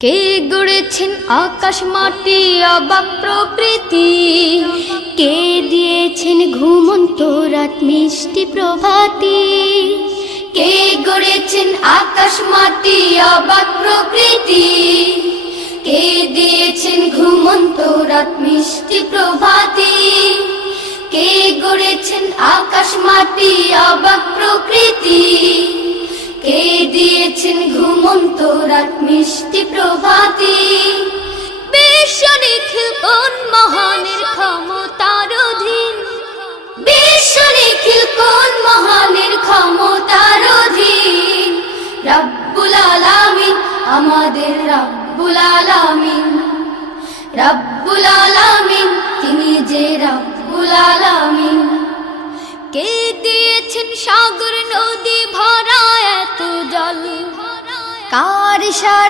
কে গড়েছেন আকাশ মাটি অবাক প্রকৃতি, কে দিয়েছেন ঘুমন্ত রাত মিষ্টি প্রভাতি। কে গড়েছেন আকাশ মাটি অবাক প্রকৃতি, কে দিয়েছেন ঘুমন্ত রাত মিষ্টি প্রভাতি। কে গড়েছেন আকাশ মাটি অবাক প্রকৃতি, কে দিয়েছেন ঘুমন্ত রাত মিষ্টি প্রভাতি। বিশ্ব নিখিল কোন মহানের ক্ষমতার অধীন, বিশ্ব নিখিল কোন মহানের ক্ষমতার অধীন। রব্বুল আলামিন আমাদের রব্বুল আলামিন, রব্বুল আলামিন তিনি যে রব্বুল আলামিন। কে দিয়েছেন সাগর নদী ভরা এত জল, কার ইশারায়